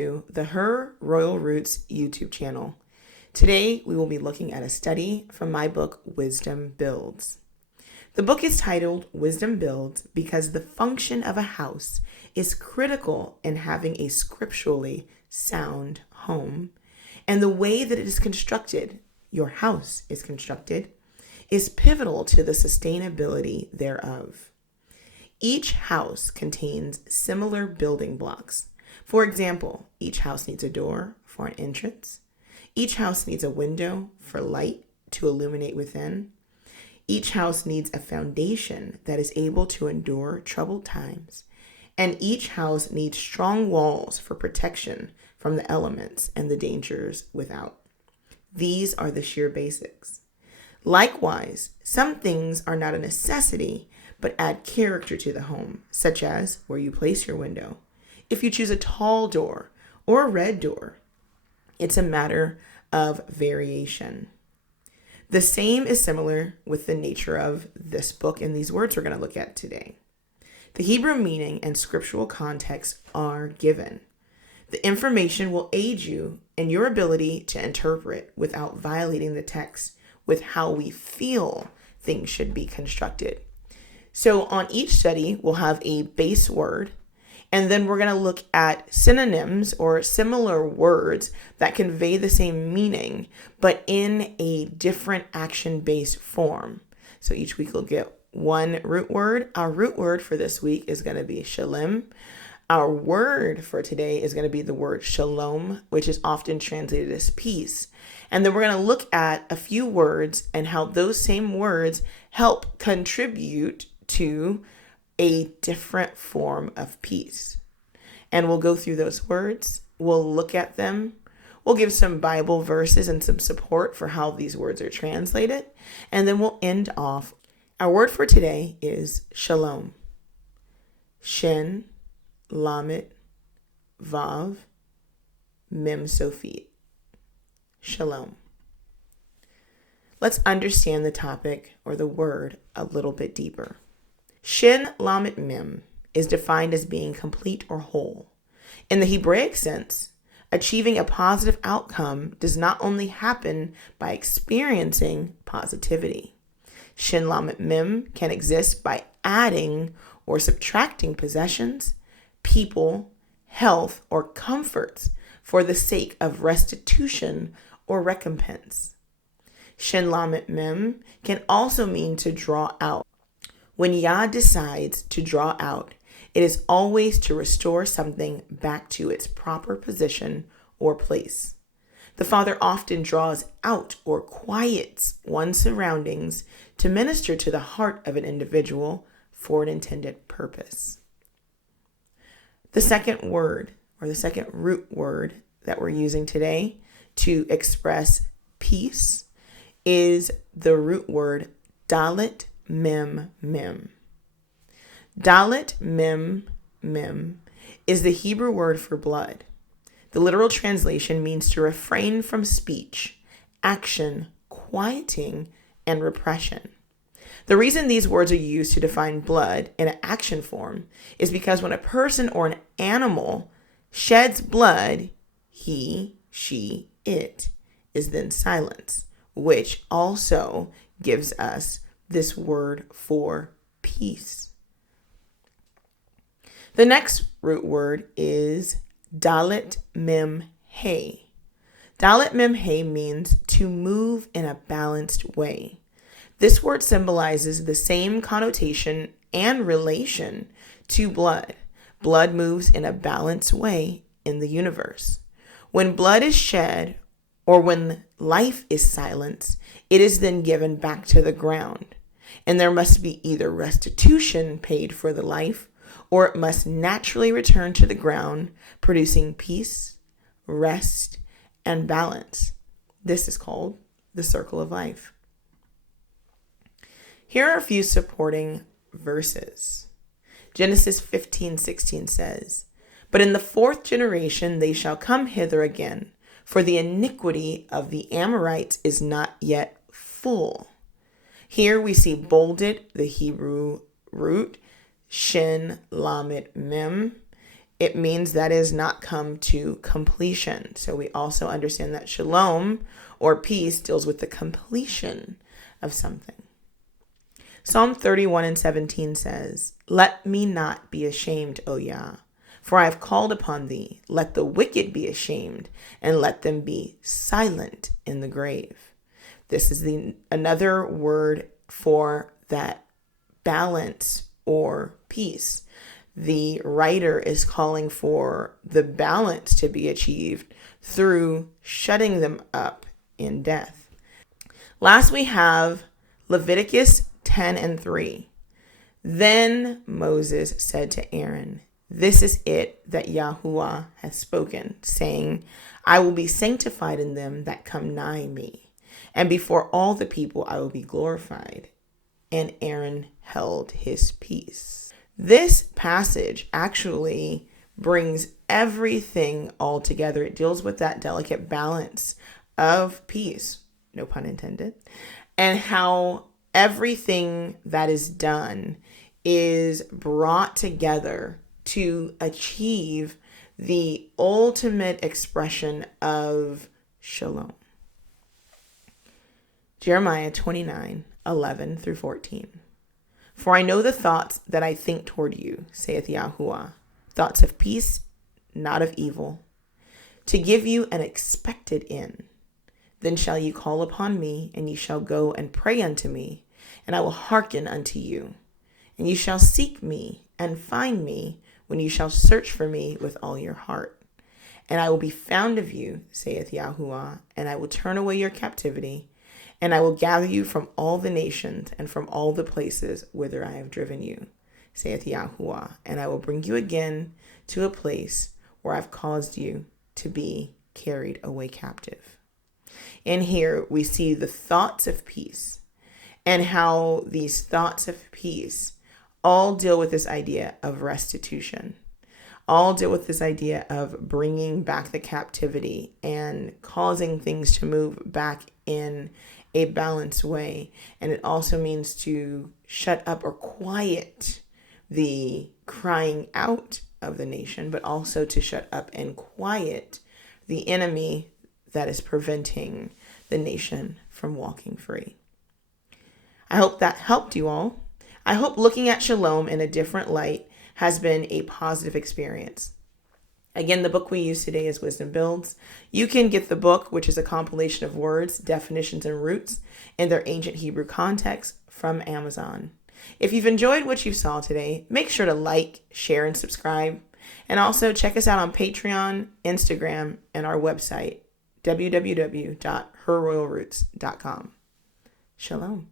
to the Her Royal Roots YouTube channel. Today we will be looking at a study from my book, Wisdom Builds. The book is titled Wisdom Builds because the function of a house is critical in having a scripturally sound home, and the way that it is constructed, your house is constructed, is pivotal to the sustainability thereof. Each house contains similar building blocks. For example, each house needs a door for an entrance. Each house needs a window for light to illuminate within. Each house needs a foundation that is able to endure troubled times. And each house needs strong walls for protection from the elements and the dangers without. These are the sheer basics. Likewise, some things are not a necessity, but add character to the home, such as where you place your window. If you choose a tall door or a red door, it's a matter of variation. The same is similar with the nature of this book and these words we're going to look at today. The Hebrew meaning and scriptural context are given. The information will aid you in your ability to interpret without violating the text with how we feel things should be constructed. So on each study, we'll have a base word, and then we're going to look at synonyms or similar words that convey the same meaning, but in a different action-based form. So each week we'll get one root word. Our root word for this week is going to be shalom. Our word for today is going to be the word shalom, which is often translated as peace. And then we're going to look at a few words and how those same words help contribute to a different form of peace. And we'll go through those words. We'll look at them. We'll give some Bible verses and some support for how these words are translated. And then we'll end off. Our word for today is shalom. Shin, Lamet, Vav, Mem Sofit. Shalom. Let's understand the topic or the word a little bit deeper. Shin Lamet Mem is defined as being complete or whole. In the Hebraic sense, achieving a positive outcome does not only happen by experiencing positivity. Shin Lamet Mem can exist by adding or subtracting possessions, people, health, or comforts for the sake of restitution or recompense. Shin Lamet Mem can also mean to draw out. When Yah decides to draw out, it is always to restore something back to its proper position or place. The Father often draws out or quiets one's surroundings to minister to the heart of an individual for an intended purpose. The second word, or the second root word that we're using today to express peace is the root word dalet mem mem. Dalet mem mem is the Hebrew word for blood. The literal translation means to refrain from speech, action, quieting, and repression. The reason these words are used to define blood in an action form is because when a person or an animal sheds blood, he, she, it is then silenced, which also gives us this word for peace. The next root word is dalet mem he. Dalet mem he means to move in a balanced way. This word symbolizes the same connotation and relation to blood. Blood moves in a balanced way in the universe. When blood is shed or when life is silenced, it is then given back to the ground. And there must be either restitution paid for the life, or it must naturally return to the ground, producing peace, rest, and balance. This is called the circle of life. Here are a few supporting verses. Genesis 15:16 says, "But in the fourth generation they shall come hither again, for the iniquity of the Amorites is not yet full." Here we see bolded the Hebrew root, shin lamet mem, it means that it has not come to completion. So we also understand that shalom, or peace, deals with the completion of something. Psalm 31:17 says, "Let me not be ashamed, O Yah, for I have called upon thee. Let the wicked be ashamed, and let them be silent in the grave." This is another word for that balance or peace. The writer is calling for the balance to be achieved through shutting them up in death. Last, we have Leviticus 10:3. Then Moses said to Aaron, "This is it that Yahuwah has spoken, saying, I will be sanctified in them that come nigh me, and before all the people I will be glorified." And Aaron held his peace. This passage actually brings everything all together. It deals with that delicate balance of peace, no pun intended, and how everything that is done is brought together to achieve the ultimate expression of shalom. Jeremiah 29:11-14. "For I know the thoughts that I think toward you, saith Yahuwah, thoughts of peace, not of evil, to give you an expected end. Then shall you call upon me, and ye shall go and pray unto me, and I will hearken unto you. And you shall seek me and find me when you shall search for me with all your heart. And I will be found of you, saith Yahuwah, and I will turn away your captivity, and I will gather you from all the nations and from all the places whither I have driven you, saith Yahuwah, and I will bring you again to a place where I've caused you to be carried away captive." In here, we see the thoughts of peace and how these thoughts of peace all deal with this idea of restitution, all deal with this idea of bringing back the captivity and causing things to move back in a balanced way. And it also means to shut up or quiet the crying out of the nation, but also to shut up and quiet the enemy that is preventing the nation from walking free. I hope that helped you all. I hope looking at shalom in a different light has been a positive experience. Again, the book we use today is Wisdom Builds. You can get the book, which is a compilation of words, definitions, and roots in their ancient Hebrew context, from Amazon. If you've enjoyed what you saw today, make sure to like, share, and subscribe. And also check us out on Patreon, Instagram, and our website, www.herroyalroots.com. Shalom.